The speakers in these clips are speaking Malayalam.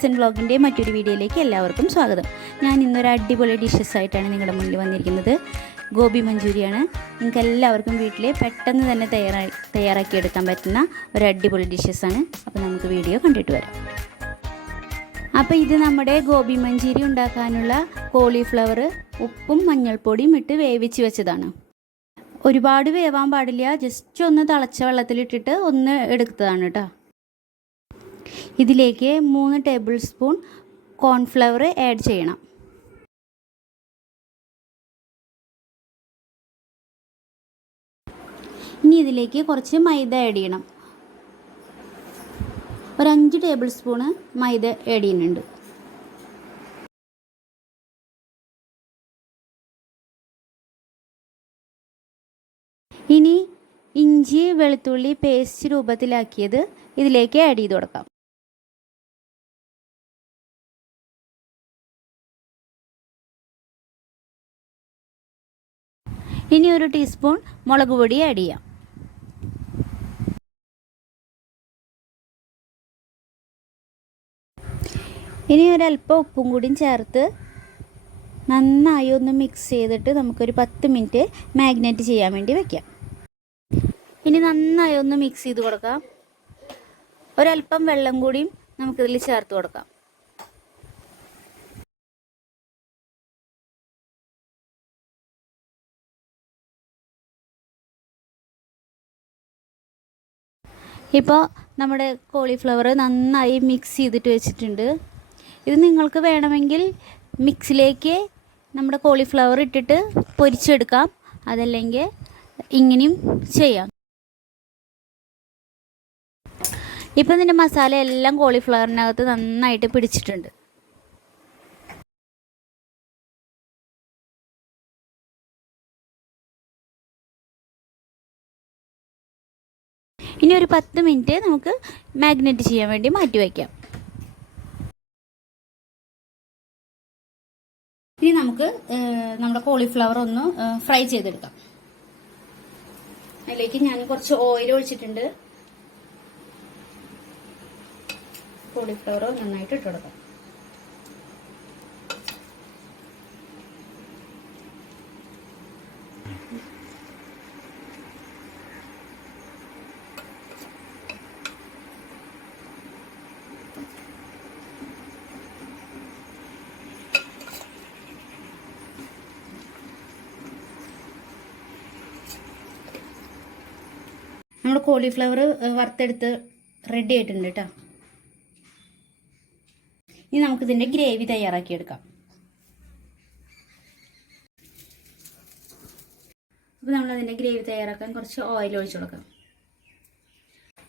ലിസൺ വ്ളോഗിൻ്റെ മറ്റൊരു വീഡിയോയിലേക്ക് എല്ലാവർക്കും സ്വാഗതം. ഞാൻ ഇന്നൊരു അടിപൊളി ഡിഷസ് ആയിട്ടാണ് നിങ്ങളുടെ മുന്നിൽ വന്നിരിക്കുന്നത്. ഗോപി മഞ്ചൂരിയാണ്. നിങ്ങൾക്ക് എല്ലാവർക്കും വീട്ടിൽ പെട്ടെന്ന് തന്നെ തയ്യാറാക്കിയെടുക്കാൻ പറ്റുന്ന ഒരു അടിപൊളി ഡിഷസാണ്. അപ്പോൾ നമുക്ക് വീഡിയോ കണ്ടിട്ട് വരാം. അപ്പോൾ ഇത് നമ്മുടെ ഗോപി മഞ്ചൂരി ഉണ്ടാക്കാനുള്ള കോളിഫ്ലവർ ഉപ്പും മഞ്ഞൾപ്പൊടിയും ഇട്ട് വേവിച്ച് വെച്ചതാണ്. ഒരുപാട് വേവാൻ പാടില്ല, ജസ്റ്റ് ഒന്ന് തിളച്ച വെള്ളത്തിലിട്ടിട്ട് ഒന്ന് എടുത്തതാണ് കേട്ടോ. ഇതിലേക്ക് 3 ടേബിൾ സ്പൂൺ കോൺഫ്ലവർ ആഡ് ചെയ്യണം. ഇനി ഇതിലേക്ക് കുറച്ച് മൈദ ആഡ് ചെയ്യണം. ഒരു 5 ടേബിൾ സ്പൂണ് മൈദ ആഡ് ചെയ്യുന്നുണ്ട്. ഇനി ഇഞ്ചി വെളുത്തുള്ളി പേസ്റ്റ് രൂപത്തിലാക്കിയത് ഇതിലേക്ക് ആഡ് ചെയ്ത് കൊടുക്കാം. ഇനി ഒരു ടീസ്പൂൺ മുളക് പൊടി ആഡ് ചെയ്യാം. ഇനി ഒരല്പം ഉപ്പും കൂടിയും ചേർത്ത് നന്നായി ഒന്ന് മിക്സ് ചെയ്തിട്ട് നമുക്കൊരു 10 മിനിറ്റ് മാഗ്നേറ്റ് ചെയ്യാൻ വേണ്ടി വയ്ക്കാം. ഇനി നന്നായി ഒന്ന് മിക്സ് ചെയ്ത് കൊടുക്കാം. ഒരല്പം വെള്ളം കൂടിയും നമുക്കിതിൽ ചേർത്ത് കൊടുക്കാം. ഇപ്പോൾ നമ്മുടെ കോളിഫ്ലവർ നന്നായി മിക്സ് ചെയ്തിട്ട് വെച്ചിട്ടുണ്ട്. ഇത് നിങ്ങൾക്ക് വേണമെങ്കിൽ മിക്സിലേക്ക് നമ്മുടെ കോളിഫ്ലവർ ഇട്ടിട്ട് പൊരിച്ചെടുക്കാം, അതല്ലെങ്കിൽ ഇങ്ങനെയും ചെയ്യാം. ഇപ്പം ഇതിൻ്റെ മസാല എല്ലാം കോളിഫ്ലവറിനകത്ത് നന്നായിട്ട് പിടിച്ചിട്ടുണ്ട്. ഇനി ഒരു 10 മിനിറ്റ് നമുക്ക് മാഗ്നേറ്റ് ചെയ്യാൻ വേണ്ടി മാറ്റി വയ്ക്കാം. ഇനി നമുക്ക് നമ്മുടെ കോളിഫ്ലവർ ഒന്ന് ഫ്രൈ ചെയ്തെടുക്കാം. അതിലേക്ക് ഞാൻ കുറച്ച് ഓയിൽ ഒഴിച്ചിട്ടുണ്ട്. കോളിഫ്ലവർ നന്നായിട്ട് ഇട്ട് കൊടുക്കാം. നമ്മുടെ കോളിഫ്ലവർ വറുത്തെടുത്ത് റെഡി ആയിട്ടുണ്ട് കേട്ടോ. ഇനി നമുക്കിതിൻ്റെ ഗ്രേവി തയ്യാറാക്കിയെടുക്കാം. അപ്പോൾ നമ്മളതിൻ്റെ ഗ്രേവി തയ്യാറാക്കാൻ കുറച്ച് ഓയിൽ ഒഴിച്ചു കൊടുക്കാം.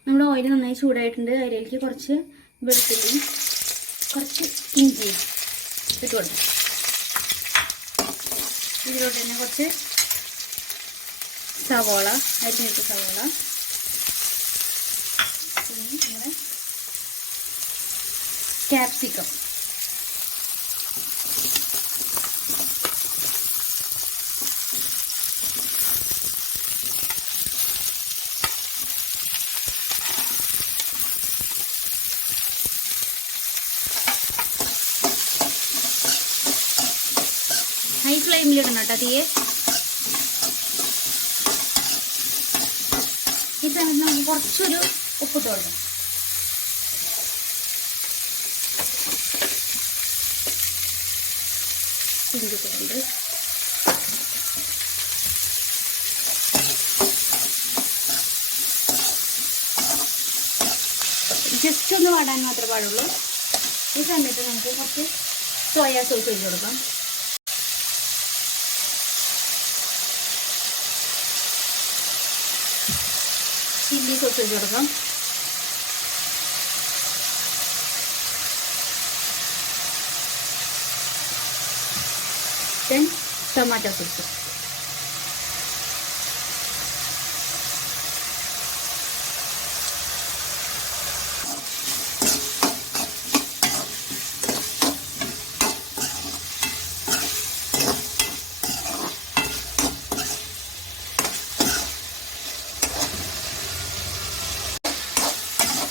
നമ്മുടെ ഓയിൽ നന്നായി ചൂടായിട്ടുണ്ട്. അതിലേക്ക് കുറച്ച് വെളുത്തുള്ളിയും കുറച്ച് ഇഞ്ചിയും ഇട്ട് കൊടുക്കാം. ഇതിലോട്ട് തന്നെ കുറച്ച് സവോള, അരിഞ്ഞിട്ട് സവോള, പിന്നെ ക്യാപ്സിക്കം, ഹൈ ഫ്ലെയിമിലിടണം കേട്ടോ തീയെ. ഈ സമയത്ത് നമുക്ക് കുറച്ചൊരു ഉപ്പിട്ട് കൊടുക്കാം. ഇടിച്ചിട്ടുണ്ട്. ജസ്റ്റ് ഒന്ന് വാടാൻ മാത്രമേ പാടുള്ളൂ. ഈ സമയത്ത് നമുക്ക് കുറച്ച് സോയാ സോസ് ഒഴിച്ച് കൊടുക്കാം. ചില്ലി സോസ് ഒഴിച്ച് കൊടുക്കാം. then tomato sauce.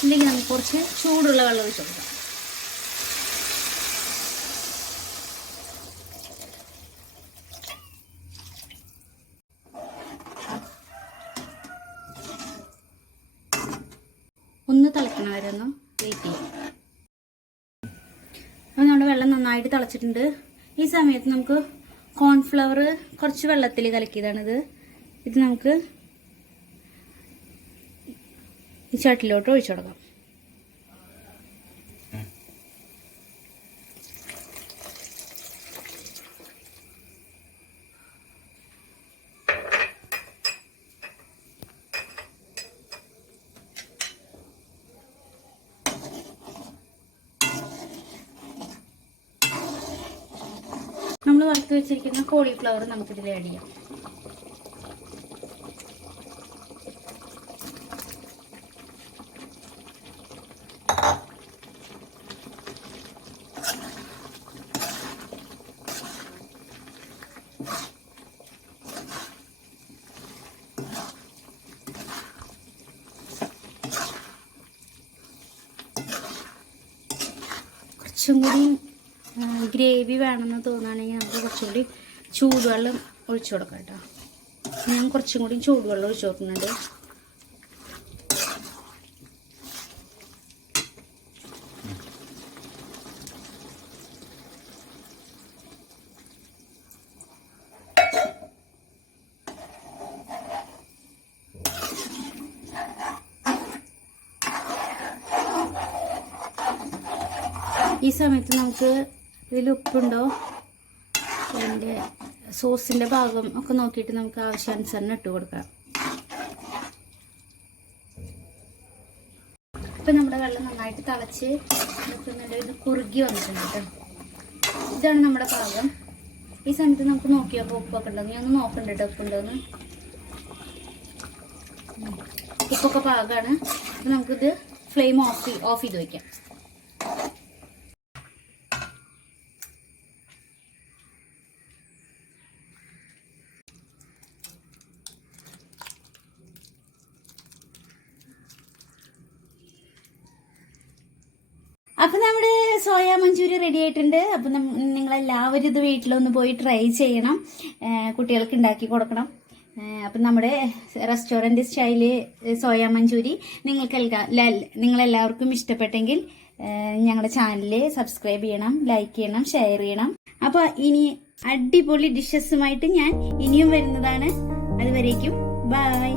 ഇതിലേക്ക് നമുക്ക് കുറച്ച് ചൂടുള്ള വെള്ളം ഒഴിച്ച് കൊടുക്കാം. ഒന്ന് തിളക്കണ വരെ ഒന്ന് വെയിറ്റ് ചെയ്യാം. അപ്പോൾ നമ്മുടെ വെള്ളം നന്നായിട്ട് തിളച്ചിട്ടുണ്ട്. ഈ സമയത്ത് നമുക്ക് കോൺഫ്ലവർ കുറച്ച് വെള്ളത്തിൽ കലക്കിയതാണിത്. ഇത് നമുക്ക് ഈ ചട്ടിലോട്ട് ഒഴിച്ചു കൊടുക്കാം. നമ്മൾ വറുത്ത് വെച്ചിരിക്കുന്ന കോളിഫ്ലവർ നമുക്കിതിൽ ആഡ് ചെയ്യാം. കുറച്ചും കൂടി ഗ്രേവി വേണമെന്ന് തോന്നുകയാണെങ്കിൽ നമുക്ക് കുറച്ചും കൂടി ചൂടുവെള്ളം ഒഴിച്ചു കൊടുക്കാം കേട്ടോ. ഞാൻ കുറച്ചും കൂടി ചൂടുവെള്ളം ഒഴിച്ചു കൊടുക്കുന്നുണ്ട്. ഈ സമയത്ത് നമുക്ക് ഇതിൽ ഉപ്പുണ്ടോ, അതിൻ്റെ സോസിൻ്റെ ഭാഗം ഒക്കെ നോക്കിയിട്ട് നമുക്ക് ആവശ്യാനുസരണം ഇട്ട് കൊടുക്കാം. ഇപ്പം നമ്മുടെ വെള്ളം നന്നായിട്ട് തിളച്ച് നിൽക്കുന്നുണ്ട്. ഇത് കുറുകി വന്നിട്ടുണ്ട് കേട്ടോ. ഇതാണ് നമ്മുടെ പാകം. ഈ സമയത്ത് നമുക്ക് നോക്കിയപ്പോൾ ഉപ്പൊക്കെ ഉണ്ടോ, ഞാൻ ഒന്ന് നോക്കണ്ട കേട്ടോ ഉപ്പുണ്ടോന്ന്. ഉപ്പൊക്കെ പാകമാണ്. അപ്പം നമുക്കിത് ഫ്ലെയിം ഓഫ് ചെയ്ത് വയ്ക്കാം. അപ്പം നമ്മുടെ സോയ മഞ്ചൂരി റെഡി ആയിട്ടുണ്ട്. അപ്പം നിങ്ങളെല്ലാവരും ഇത് വീട്ടിലൊന്ന് പോയി ട്രൈ ചെയ്യണം, കുട്ടികൾക്ക് ഉണ്ടാക്കി കൊടുക്കണം. അപ്പം നമ്മുടെ റെസ്റ്റോറൻറ്റ് സ്റ്റൈല് സോയ മഞ്ചൂരി നിങ്ങളെല്ലാവർക്കും ഇഷ്ടപ്പെട്ടെങ്കിൽ ഞങ്ങളുടെ ചാനൽ സബ്സ്ക്രൈബ് ചെയ്യണം, ലൈക്ക് ചെയ്യണം, ഷെയർ ചെയ്യണം. അപ്പോൾ ഇനി അടിപൊളി ഡിഷസുമായിട്ട് ഞാൻ ഇനിയും വരുന്നതാണ്. അതുവരേക്കും ബൈ.